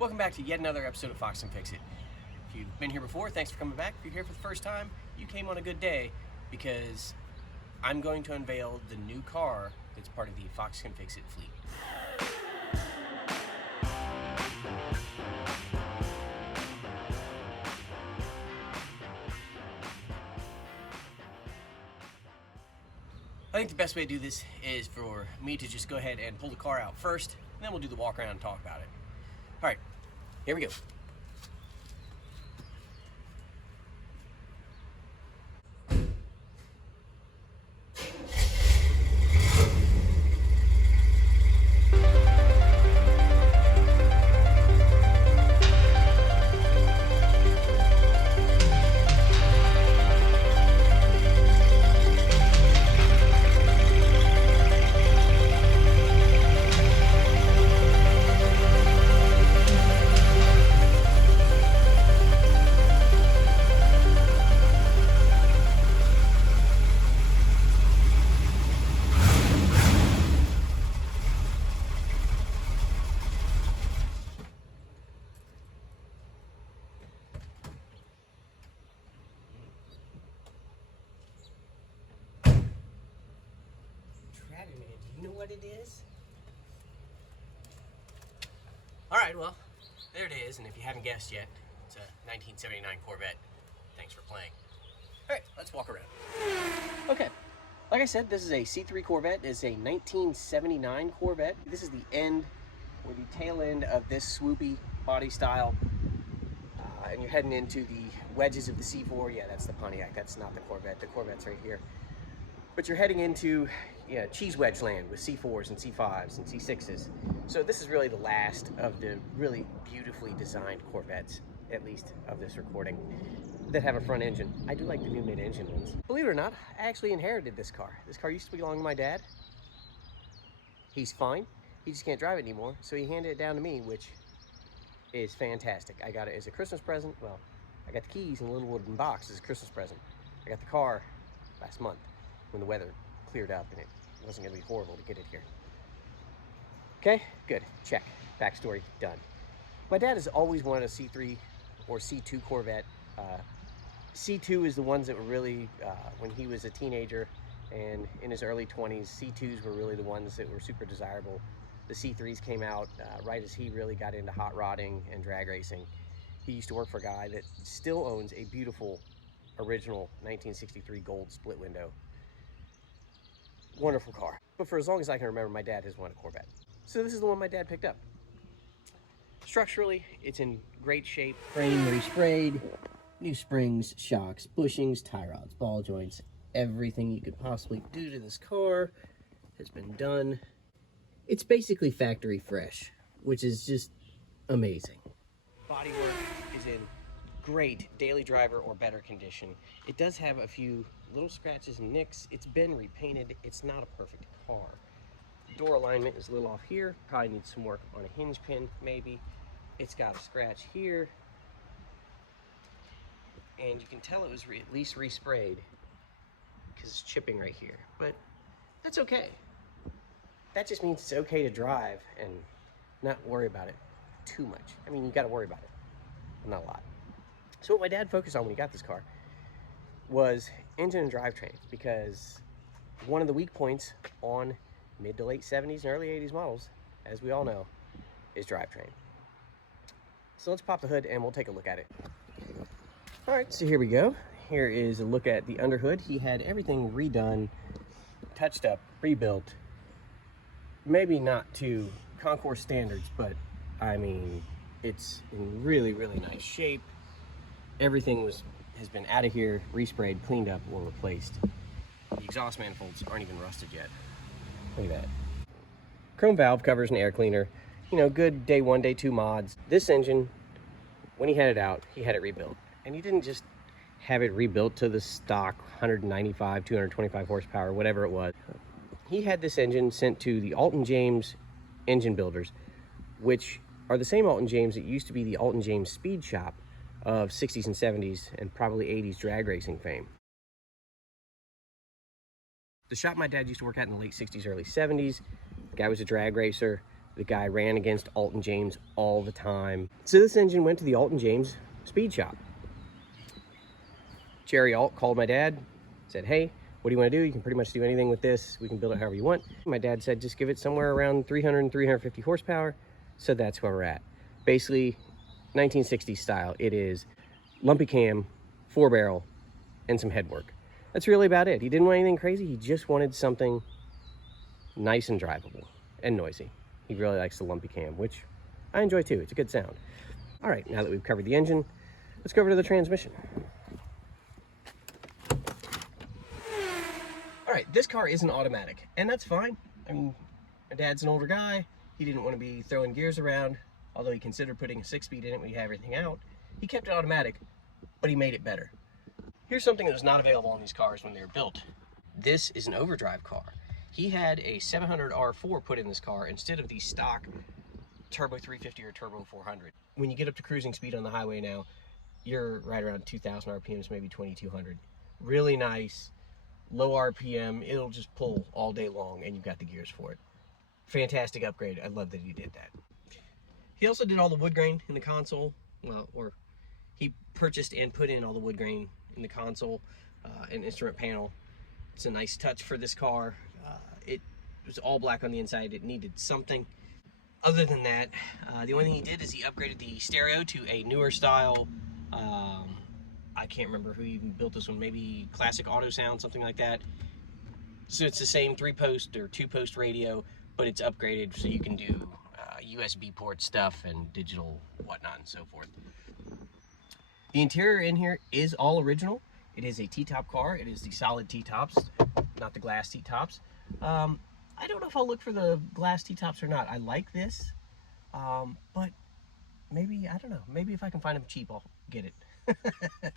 Welcome back to yet another episode of Fox and Fix It. If you've been here before, thanks for coming back. If you're here for the first time, you came on a good day because I'm going to unveil the new car that's part of the Fox Can Fix It fleet. I think the best way to do this is for me to just go ahead and pull the car out first, and then we'll do the walk around and talk about it. All right, here we go. Man, do you know what it is? All right, well, there it is, and if you haven't guessed yet, it's a 1979 Corvette. Thanks for playing. All right, let's walk around. Okay, like I said, this is a C3 Corvette. It's a 1979 Corvette. This is the end, or the tail end of this swoopy body style, and you're heading into the wedges of the C4. Yeah, that's the Pontiac. That's not the Corvette. The Corvette's right here. But you're heading into cheese wedge land with C4s and C5s and C6s. So this is really the last of the really beautifully designed Corvettes, at least of this recording, that have a front engine. I do like the new mid-engine ones. Believe it or not, I actually inherited this car. This car used to belong to my dad. He's fine. He just can't drive it anymore. So he handed it down to me, which is fantastic. I got it as a Christmas present. Well, I got the keys in a little wooden box as a Christmas present. I got the car last month when the weather cleared up and it wasn't going to be horrible to get it here. Okay, good, check. Backstory done. My dad has always wanted a C3 or C2 Corvette. C2 is the ones that were really, when he was a teenager and in his early 20s, C2s were really the ones that were super desirable. The C3s came out right as he really got into hot rodding and drag racing. He used to work for a guy that still owns a beautiful original 1963 gold split window. Wonderful car. But for as long as I can remember, my dad has wanted a Corvette. So this is the one my dad picked up. Structurally, it's in great shape. Frame resprayed, new springs, shocks, bushings, tie rods, ball joints. Everything you could possibly do to this car has been done. It's basically factory fresh, which is just amazing. Bodywork is in great daily driver or better condition. It does have a few little scratches and nicks. It's been repainted. It's not a perfect car. Door alignment is a little off here. Probably needs some work on a hinge pin, maybe. It's got a scratch here. And you can tell it was at least resprayed because it's chipping right here. But that's okay. That just means it's okay to drive and not worry about it too much. I mean, you got to worry about it, but not a lot. So what my dad focused on when he got this car was engine and drivetrain, because one of the weak points on mid to late 70s and early 80s models, as we all know, is drivetrain. So let's pop the hood and we'll take a look at it. All right, so here we go. Here is a look at the underhood. He had everything redone, touched up, rebuilt. Maybe not to concours standards, but I mean, it's in really, really nice shape. Everything has been out of here, resprayed, cleaned up, or replaced. The exhaust manifolds aren't even rusted yet. Look at that. Chrome valve covers and air cleaner. You know, good day one, day two mods. This engine, when he had it out, he had it rebuilt. And he didn't just have it rebuilt to the stock 195, 225 horsepower, whatever it was. He had this engine sent to the Alton James engine builders, which are the same Alton James that used to be the Alton James Speed Shop of 60s and 70s and probably 80s drag racing fame. The shop my dad used to work at in the late 60s, early 70s, the guy was a drag racer. The guy ran against Alton James all the time. So this engine went to the Alton James speed shop. Jerry Alt called my dad, said, hey, what do you want to do? You can pretty much do anything with this. We can build it however you want. My dad said, just give it somewhere around 300 and 350 horsepower. So that's where we're at. Basically, 1960s style. It is lumpy cam, 4-barrel, and some headwork. That's really about it. He didn't want anything crazy. He just wanted something nice and drivable and noisy. He really likes the lumpy cam, which I enjoy too. It's a good sound. All right, now that we've covered the engine, let's go over to the transmission. All right, this car isn't automatic, and that's fine. I mean, my dad's an older guy. He didn't want to be throwing gears around, although he considered putting a 6-speed in it when he had everything out. He kept it automatic, but he made it better. Here's something that was not available on these cars when they were built. This is an overdrive car. He had a 700 R4 put in this car instead of the stock turbo 350 or turbo 400. When you get up to cruising speed on the highway now, you're right around 2,000 RPMs, maybe 2,200. Really nice. Low RPM, it'll just pull all day long, and you've got the gears for it. Fantastic upgrade. I love that he did that. He also did all the wood grain in the console, well, or he purchased and put in all the wood grain in the console and instrument panel. It's a nice touch for this car. It was all black on the inside. It needed something. Other than that, the only thing he did is he upgraded the stereo to a newer style. I can't remember who even built this one, maybe Classic Auto Sound, something like that. So it's the same 3-post or 2-post radio, but it's upgraded so you can do USB port stuff and digital whatnot and so forth. The interior in here is all original. It is a T-top car. It is the solid T-tops, not the glass T-tops. I don't know if I'll look for the glass T-tops or not. I like this, but maybe, I don't know, maybe if I can find them cheap, I'll get it.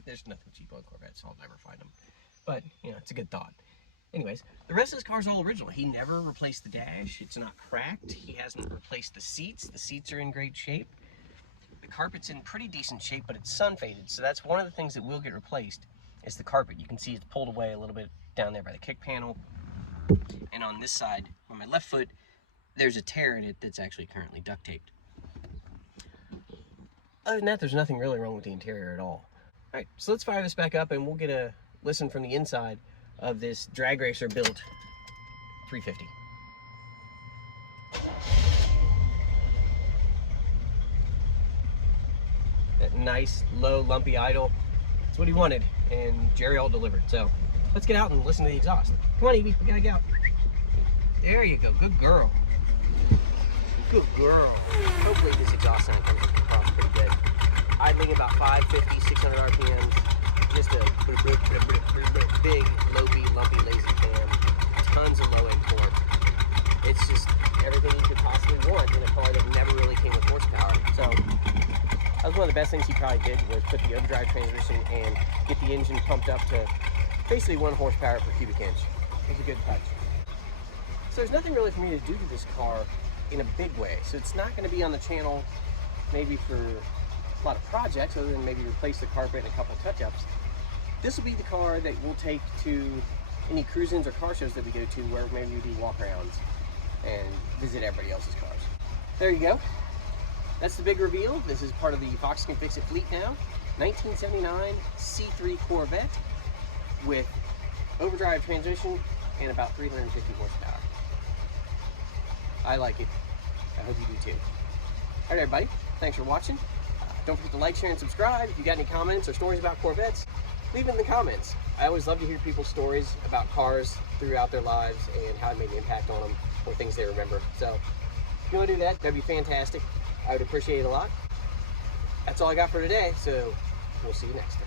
There's nothing cheap on Corvettes, so I'll never find them. But, you know, it's a good thought. Anyways, the rest of this car is all original. He never replaced the dash. It's not cracked. He hasn't replaced the seats. The seats are in great shape. The carpet's in pretty decent shape, but it's sun faded. So that's one of the things that will get replaced is the carpet. You can see it's pulled away a little bit down there by the kick panel. And on this side, on my left foot, there's a tear in it that's actually currently duct taped. Other than that, there's nothing really wrong with the interior at all. All right, so let's fire this back up and we'll get a listen from the inside of this drag racer built 350. That nice, low, lumpy idle. That's what he wanted, and Jerry Alt delivered. So let's get out and listen to the exhaust. Come on, Evie, we gotta get out. There you go, good girl. Good girl. Hopefully this exhaust sound comes across pretty good. Idling about 550, 600 RPMs. Just a big, low-beat, lumpy, lazy cam. Tons of low-end torque. It's just everything you could possibly want in a car that never really came with horsepower. So that was one of the best things he probably did, was put the overdrive transmission and get the engine pumped up to basically 1 horsepower per cubic inch. It was a good touch. So there's nothing really for me to do to this car in a big way. So it's not going to be on the channel maybe for a lot of projects other than maybe replace the carpet and a couple touch-ups. This will be the car that we'll take to any cruise-ins or car shows that we go to where maybe we do walk-arounds and visit everybody else's cars. There you go. That's the big reveal. This is part of the Fox Can Fix It fleet now. 1979 C3 Corvette with overdrive transmission and about 350 horsepower. I like it. I hope you do too. All right, everybody. Thanks for watching. Don't forget to like, share, and subscribe. If you got any comments or stories about Corvettes, leave them in the comments. I always love to hear people's stories about cars throughout their lives and how it made an impact on them or things they remember. So if you want to do that, that'd be fantastic. I would appreciate it a lot. That's all I got for today, so we'll see you next time.